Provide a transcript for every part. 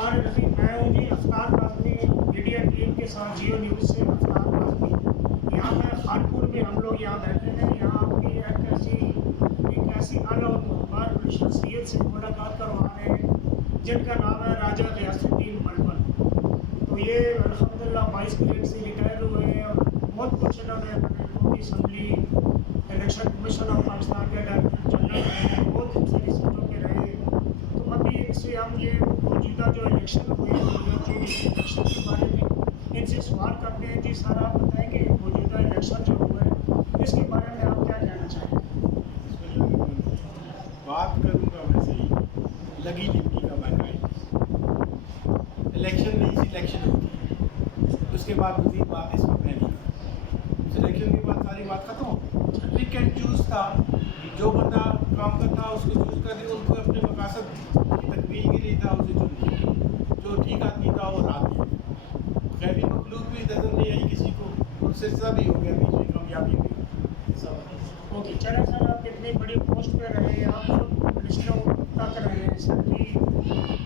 الرحمن الرحیم. میں ہوں جی افطار کاظمی, میڈیا ٹیم کے ساتھ جیو نیوز سے افطار کاظمی. یہاں پہ خانپور میں ہم لوگ یہاں بیٹھے ہیں. یہاں اپنی ایک ایسی اعلیٰ اور معتبر شخصیت سے ملاقات کروا رہے ہیں جن کا نام ہے راجہ غیاث الدین بلبل. تو یہ الحمدللہ 22 گریڈ سے ریٹائر ہوئے ہیں اور بہت کچھ انہوں نے قومی assembly, election commission of Pakistan کے ڈائریکٹر جنرل رہے ہیں, بہت ساری سیٹوں پہ رہے ہیں. تو ابھی ان سے ہم یہ موجودہ جو الیکشن ہوئی ہے 2024 الیکشن کے بارے میں ان سے سوال کرتے ہیں. جی سر, آپ بتائیں کہ موجودہ الیکشن جو ہوا ہے اس کے بارے میں آپ کیا کہنا چاہیں گے؟ بات کروں گا ویسے ہی لگی لپکی کا بہرائے الیکشن نہیں سلیکشن ہوتی ہے, اس کے بعد مزید بات اس وقت میں نہیں کروں. سلیکشن کے بعد ساری بات ختم ہو. پک اینڈ چوز تھا, جو بندہ کام کرتا اس کو چوز کر دیا, ان کو اپنے مقاصد کی تکمیل کے لیے تھا, اسے چن لیا. جو ٹھیک آدمی تھا وہ رات دیا. خیری مخلوق بھی نظر نہیں آئی کسی کو, اور سلسلہ بھی ہو گیا, بیچ میں کامیابی بھی. اوکے چلیں سر, آپ اتنی بڑی پوسٹ پہ رہے ہیں, آپ منسٹروں تک رہے ہیں, سیکرٹری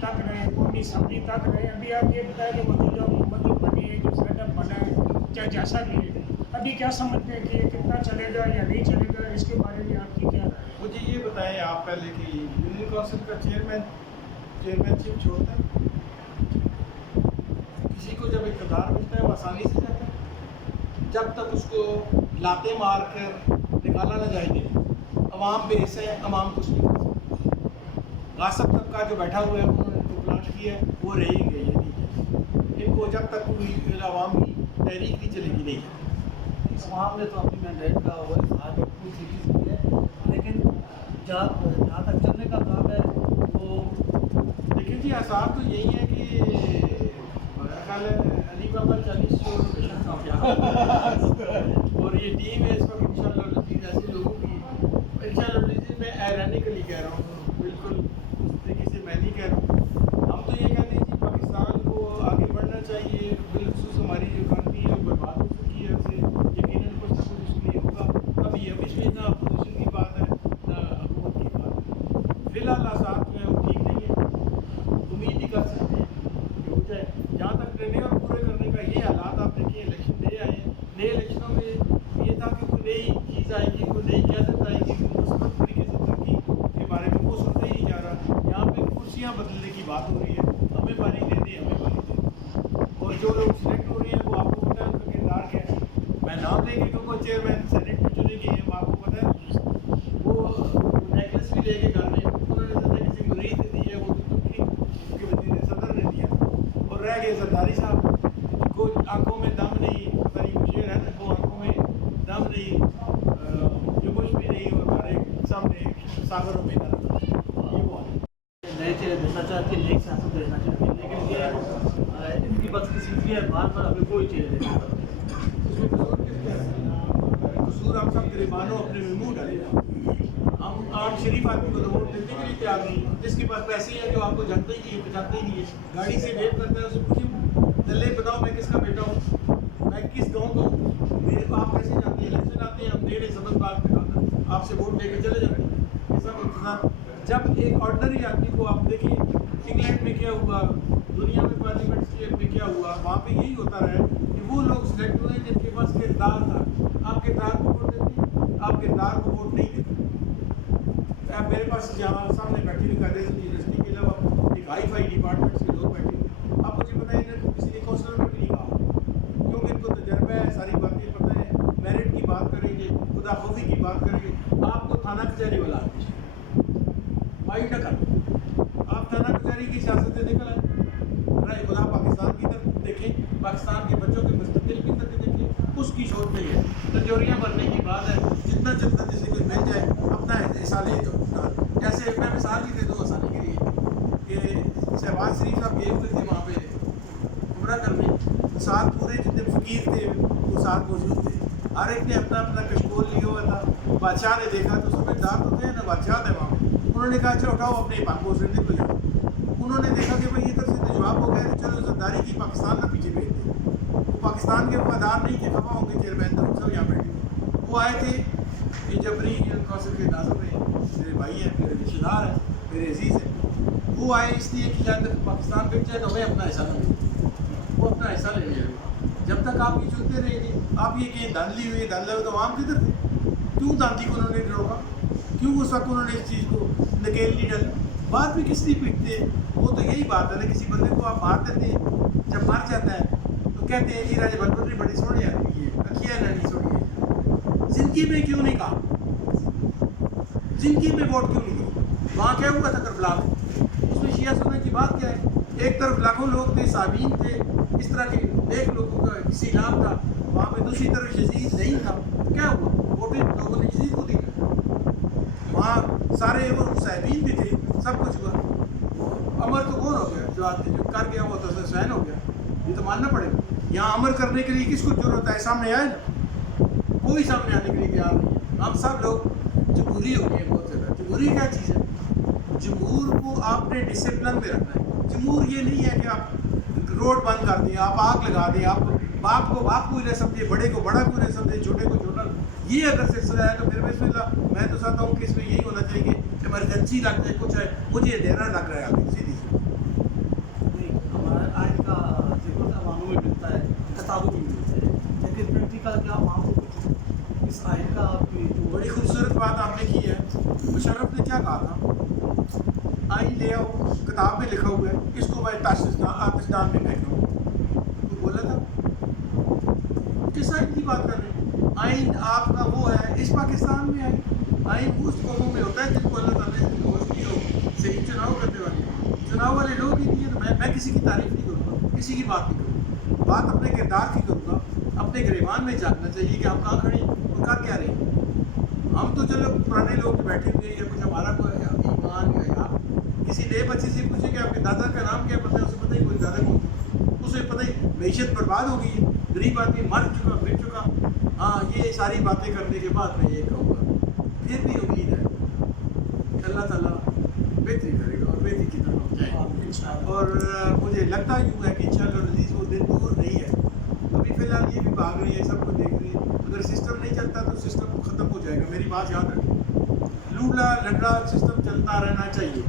تک رہے ہیں, قومی اسمبلی تک رہے ہیں. ابھی آپ یہ بتائیں کہ موجودہ حکومت جو بنی ہے, جو سیٹ اپ بنا ہے, چاہے جیسا بھی ہے, ابھی کیا سمجھتے ہیں کہ یہ کتنا چلے گا یا نہیں چلے گا, اس کے بارے میں آپ کی کیا رائے ہے؟ مجھے یہ بتائیں آپ پہلے کہ یونین کونسل کا چیئرمین شپ چھوڑتا ہے, کسی کو جب اقتدار ملتا ہے وہ آسانی سے جاتا ہے. جب تک اس کو لاتے مار کر نکالا نہ جائے گا, عوام بے حصہ ہے, عوام کچھ نہیں کر سکتا. غاصب طبقہ جو بیٹھا ہوا ہے, انہوں نے جو پلانٹ کیا ہے وہ رہ ہی گئی ہے. ان کو جب تک کوئی عوام کی تحریک نہیں چلے گی نہیں. عوام نے تو اپنی مینڈیٹ کا وہ اظہار پوری سیریز کی ہے, لیکن جہاں تک چلنے کا کام ہے وہ لیکن جی آثار تو یہی ہے کہ میرا خیال ہے علی بابا 40 اور یہ ٹیم ہے اس وقت انشاءاللہ لذیذ ایسے لوگوں کی, انشاءاللہ لذیذ میں ایرانیکلی کہہ رہا ہوں, بالکل اس طریقے سے میں نہیں کہہ رہا ہوں. ہم تو یہ کہتے ہیں کہ پاکستان کو آگے بڑھنا چاہیے, بالخصوص ہماری جو اکانومی ہے وہ برباد ہو چکی ہے, اسے یقیناً کچھ نہ کچھ اس کے لیے ہوگا. ابھی اس میں نہ اپوزیشن کی بات ہے نہ حکومت کی بات ہے. فی الحال آثار جو ہے وہ ٹھیک نہیں ہے, امید ہی کر سکتے ہیں کہ ہو جائے. جہاں تک ٹریننگ پورے کرنے کا یہ حالات آپ دیکھیں, الیکشن نئے آئے ہیں, نئے الیکشنوں میں یہ تھا کہ کوئی نئی چیز آئے گی, کوئی نئی قیادت آئے گی, کوئی مثبت طریقے سے ترقی کے بارے میں وہ سنتے ہی نہیں جا رہا. یہاں پہ کرسیاں بدلنے کی بات ہو رہی ہے, ہمیں باری دے دیں, ہمیں باری دے دیں. اور جو لوگ سلیکٹ ہو رہے ہیں وہ آپ کو پتہ ہے ان کا کردار کیا ہے. میں نام لے کے کیوں کو چیئرمین سینٹ میں چنے گئے ہیں, آپ کو پتہ ہے وہ نیکلس بھی لے کے گھر میں انہوں نے زندگی کسی مریض نے دی ہے, وہ ترکی کے وزیر صدر نے دیا, اور رہ گئے زرداری صاحب کو آنکھوں میں دم نہیں, پتہ نہیں مجھے ہے نا, وہ آنکھوں میں دم نہیں, جمش بھی نہیں, اور ہمارے سامنے ساغروں میں نہ رکھا. یہ وہ نئے چہرے دیکھنا چاہتے ہیں, نئی سیاست دیکھنا چاہتے ہیں, لیکن یہ ان کی بدقسمتی ہے, بار بار ہمیں کوئی چہرے دیکھنا پڑتا ہے. اس میں قصور کس کا ہے؟ قصور ہم سب گریبانوں اپنے میں منہ ڈالے. ہم عام شریف آدمی کو تو ووٹ دینے کے لیے تیار نہیں. جس کے پاس پیسے ہیں جو آپ کو جانتے ہی نہیں ہے, پہچانتے ہی نہیں ہے, گاڑی سے ویٹ کرتا ہے, اسے پوچھیں دلے بتاؤ میں کس کا بیٹا ہوں, میں کس گاؤں کا ہوں, میرے کو آپ کیسے جانتے ہیں. الیکشن آتے ہیں, ہم دے رہے سبز باغ دکھا کر آپ سے ووٹ لے کے چلے جاتے ہیں. یہ سب انتظام. جب ایک آرڈنری آدمی کو آپ دیکھیں انگلینڈ میں کیا ہوا, دنیا میں پارلیمنٹ میں کیا ہوا, وہاں پہ یہی ہوتا رہا ہے کہ وہ لوگ سلیکٹ ہوئے جن کے پاس کردار تھا. آپ کردار کو ووٹ دیتے, آپ کردار کو ووٹ نہیں دیتے. اب میرے پاس جہاں سامنے بیٹھے ہوئے کر رہے تھے یونیورسٹی کے علاوہ ایک ہائی فائی ڈپارٹمنٹ کے لوگ بیٹھے ہوئے. اب مجھے پتہ ہے ان کو کسی نے کونسلر میں بھی نہیں کہا, کیونکہ ان کو تجربہ ہے, ساری باتیں پتہ ہے. میرٹ کی بات کریں گے, خدا خوفی کی بات کریں گے, آپ کو تھانہ کچہری والا آدمی مائنڈ نہ کر, آپ تھانہ کچہری کی سیاست سے نکل آئے. رائے خدا پاکستان کی طرف دیکھیں, پاکستان کے بچوں کے مستقبل کی طرف دیکھیں, اس کی سوچ نہیں ہے. تجوریاں بننے کی بات ہے, جتنا جسے کوئی مل جائے اپنا حصہ لے جاؤ. جیسے میں مثال ہی دے دوں آسانی کے لیے کہ شہباز شریف صاحب گئے ہوئے تھے وہاں پہ عمرہ کرنے, ساتھ پورے جتنے فقیر تھے وہ ساتھ موجود تھے. ہر ایک نے اپنا اپنا کشکول لیا ہوا تھا. بادشاہ نے دیکھا تو سمجھدار تو تھے نا, بادشاہ تھے وہاں پہ, انہوں نے کہا اچھا اٹھاؤ اپنے پاک سے نکل جاؤ. انہوں نے دیکھا کہ بھائی ادھر سے جواب ہو گیا, چلو زرداری کی پاکستان کا پیچھے بھیج دیں. وہ پاکستان کے وفادار نہیں تھے, خفا ہوں گے چیئرمین تھا, سب یہاں بیٹھے. وہ آئے تھے یہ جبری کونسل کے ناظر ہیں, میرے بھائی ہیں, میرے رشتے دار ہیں, میرے عزیز ہیں. وہ آئے اس لیے کہ شاید پاکستان بک جائے تو ہمیں اپنا حصہ نہ ملے، وہ اپنا حصہ لے لے. جب تک آپ یہ چنتے رہیں گے، آپ یہ کہیں دھاندلی ہوئی تو عوام کدھر تھے؟ کیوں دھاندلی کو انہوں نے روکا؟ کیوں اس وقت انہوں نے اس چیز کو نکیل نہیں ڈالی؟ بعد میں کس لیے پیٹتے ہیں؟ وہ تو یہی بات ہے نا، کسی بندے کو آپ مار دیتے ہیں، جب مر جاتا ہے تو کہتے ہیں یہ راج بلبری بڑی سونی آتی ہے، اکھیا نہیں سونی ہے. زندگی میں کیوں نہیں کہا؟ زندگی میں ووٹ کیوں نہیں دی؟ وہاں کیا ہوا تھا کربلا میں؟ اس میں شیعہ سنت کی بات کیا ہے؟ ایک طرف لاکھوں لوگ تھے، صابین تھے، اس طرح کے نیک لوگوں کا استعلام تھا، وہاں پہ دوسری طرف یزید نہیں تھا. کیا ہوا؟ ووٹیں لوگوں نے یزید کو دی. وہاں سارے وہ صابین بھی تھے، سب کچھ ہوا. امر تو کون ہو گیا؟ جو آدمی جو کر گیا وہ تو حسین ہو گیا. یہ تو ماننا پڑے گا. یہاں امر کرنے کے لیے کس کو ضرورت ہے؟ سامنے آئے نا، کوئی سامنے آنے کے لیے تیار نہیں ہے. ہم سب لوگ جمہوری ہو گئے بہت زیادہ. جمہوری کیا چیز ہے؟ جمہور کو آپ نے ڈسپلن میں رکھنا ہے. جمہور یہ نہیں ہے کہ آپ روڈ بند کر دیں، آپ آگ لگا دیں، آپ باپ کو باپ کو ہی نہ سمجھے، بڑے کو بڑا کو نہ سمجھے، چھوٹے کو چھوٹا. یہ اگر سلسلہ ہے تو پھر بسم اللہ. میں تو چاہتا ہوں کہ اس میں یہی ہونا چاہیے کہ ایمرجنسی لگ جائے، کچھ ہے مجھے اندھیرا لگ رہا ہے آگے سیدھی سی. ہمارے آئین کا ذکر عواموں میں ملتا ہے، کتابوں میں ملتا ہے، لیکن پریکٹیکل کیا عوام کو کچھ اس آئین کا بڑی خوبصورت بات آپ نے کی ہے. مشرف نے کیا کہا تھا؟ آئین لے آؤ، کتاب میں لکھا ہوا ہے، اس کو میں آتشدان میں پھینک رہا ہوں. تو بولا تھا کس آئین کی بات کر رہے ہیں؟ آئین آپ کا وہ ہے اس پاکستان میں. آئین اس قوموں میں ہوتا ہے جن کو اللہ تعالیٰ نے ہوش دی ہو، صحیح چناؤ کرنے والے. چناؤ والے لوگ ہی نہیں ہیں. تو میں کسی کی تعریف نہیں کروں گا، کسی کی بات نہیں کروں گا. بات اپنے کردار کی کروں گا. اپنے گریبان میں جاننا چاہیے کہ ہم کہاں کھڑے ہیں اور کر کیا رہے ہیں. ہم تو چلو پرانے لوگ بیٹھے ہوئے یا کچھ ہمارا کوئی ایمان یا کسی نئے بچے سے پوچھے کہ آپ کے دادا کا نام کیا پتہ ہے؟ اسے پتہ ہی کوئی دادا کون تھا، اسے پتہ ہی معیشت برباد ہو گئی ہے، غریب آدمی مر چکا مٹ چکا. ہاں یہ ساری باتیں کرنے کے بعد میں یہ کہوں گا پھر بھی امید ہے کہ اللہ تعالیٰ بہتری کرے گا اور بہتری کی طرف ہم جائیں. اور مجھے لگتا یوں ہے کہ انشاءاللہ عزیز وہ دن دور نہیں ہے. ابھی فی الحال یہ بھی بھاگ رہی ہے، سب کو دیکھ رہی ہے. اگر سسٹم نہیں چلتا تو سسٹم ختم ہو جائے گا. میری بات یاد رکھیں، لوڈا لنڈا سسٹم چلتا رہنا چاہیے.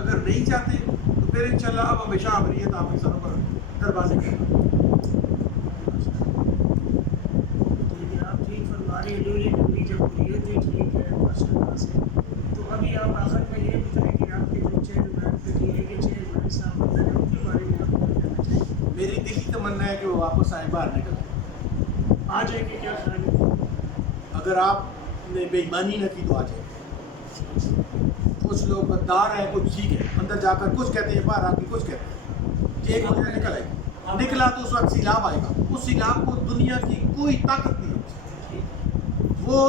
اگر نہیں چاہتے تو پھر انشاءاللہ اب ہمیشہ امریت آپ کے سروں پر دروازے کرنا. آپ ٹھیک فرما رہے ہیں، ڈوری جمہوریت بھی ٹھیک ہے ماشاء اللہ سے. تو ابھی آپ آخر میں یہ بتائیں کہ آپ کے جو چیئرمین پی ٹی اے کے چیئرمین صاحب ہوتے ہیں ان کے بارے میں آپ کو کہنا چاہیے؟ میری دلی تمنا ہے کہ وہ واپس آئیں، باہر نکل آئیں. آ جائیں گے کیا خیال ہے؟ اگر آپ نے بے ایمانی نہ کی تو آ جائیں. کچھ لوگ غدار ہیں، کچھ ٹھیک ہے، اندر جا کر کچھ کہتے ہیں، باہر آ کے کچھ کہتے ہیں. ایک وجہ نکل آئے گا، نکلا تو اس وقت سیلاب آئے گا. اس سیلاب کو دنیا کی کوئی طاقت نہیں ہوتی. وہ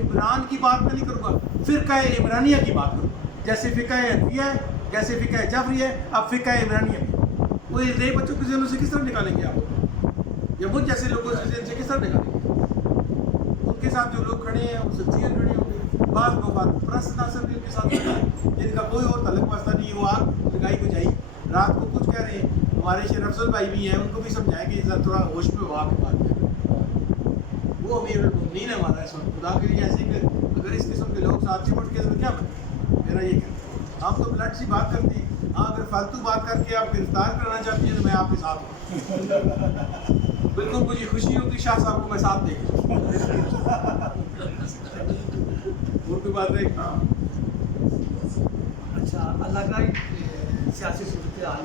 عمران کی بات میں نہیں کروں گا، فرقہ عمرانیہ کی بات کروں گا. جیسے فقہ حنفیہ ہے، جیسے فقہ جعفری ہے، اب فقہ عمرانیہ. وہ نئے بچوں کے ذہنوں سے کس طرح نکالیں گے آپ؟ یا مجھ جیسے لوگوں کے ذہن سے کس طرح نکالیں گے؟ ان کے ساتھ جو لوگ کھڑے ہیں وہ شخصیت کھڑے ہوں گے. بعض مفاد پرست ناصر بھی ان کے ساتھ کھڑے ہیں جن کا کوئی اور تعلق واسطہ نہیں ہے. وہ آگ لگائی بجائی رات کو کچھ کہہ رہے ہیں. ہمارے شیخ افضل بھائی بھی ہیں، ان کو بھی سمجھائیں کہ ذرا تھوڑا ہوش میں ہوا کے بات کریں. وہ امیر المومنین ہے ہمارا اس وقت. خدا کے لیے ایسے کہ اگر اس قسم کے لوگ ساتھ چمٹ کے تو کیا بنے. میرا یہ کہنا ہے ہم تو بلٹ سی بات کرتے ہیں. ہاں اگر فالتو بات کر کے آپ گرفتار کرنا چاہتی ہیں تو میں آپ کے ساتھ ہوں. بالکل مجھے خوشی ہوگی شاہ صاحب کو میں ساتھ دے گا. اور کوئی بات نہیں. اچھا اللہ کا سیاسی صورتحال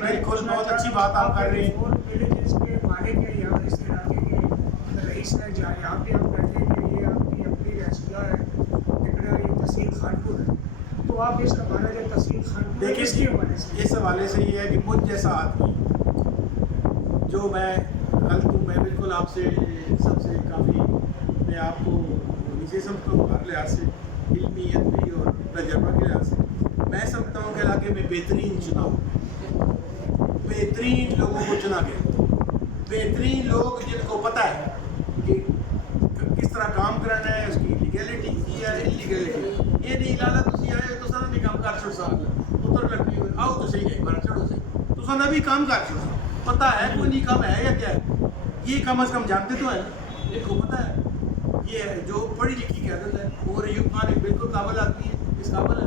میں خود بہت اچھی بات آپ کر رہے ہیں. ولیجز کے مالک ہیں یہاں اس علاقے کے رئیس ہیں، جہاں یہاں پہ ہم بیٹھے ہیں، یہ آپ کی اپنی رہائشگاہ ہے، ٹکڑا یہ تحصیل خانپور ہے. تو آپ اس ہمارا جو تحصیل خانپور دیکھیے اس کے حوالے سے اس حوالے سے یہ ہے کہ مجھ جیسا آدمی جو میں غلط ہوں، میں بالکل آپ سے سب سے کافی میں آپ کو نیچے سمجھتا ہوں ہر لحاظ سے، علمیت بھی اور تجربہ کے لحاظ سے. میں سمجھتا ہوں کہ علاقے میں بہترین چناؤ، بہترین لوگوں کو چنا گیا. بہترین لوگ جن کو پتہ ہے کہ کس طرح کام کرنا ہے، اس کی لیگیلٹی کی ہے، انلیگیلٹی. یہ نہیں لالا تھی آئے تو سر بھی کام کر چھوڑ سا پتر لگی ہوئے آؤ تو صحیح ہے بڑا چڑھو صحیح تو سر بھی کام کر چھوڑ سا. پتہ ہے کوئی نہیں کام ہے یا کیا ہے، یہ کم از کم جانتے تو ہیں. ایک کو پتہ ہے یہ جو پڑھی لکھی قیادت ہے. اور ایوب خان ایک بالکل قابل آدمی ہے، اس قابل ہے.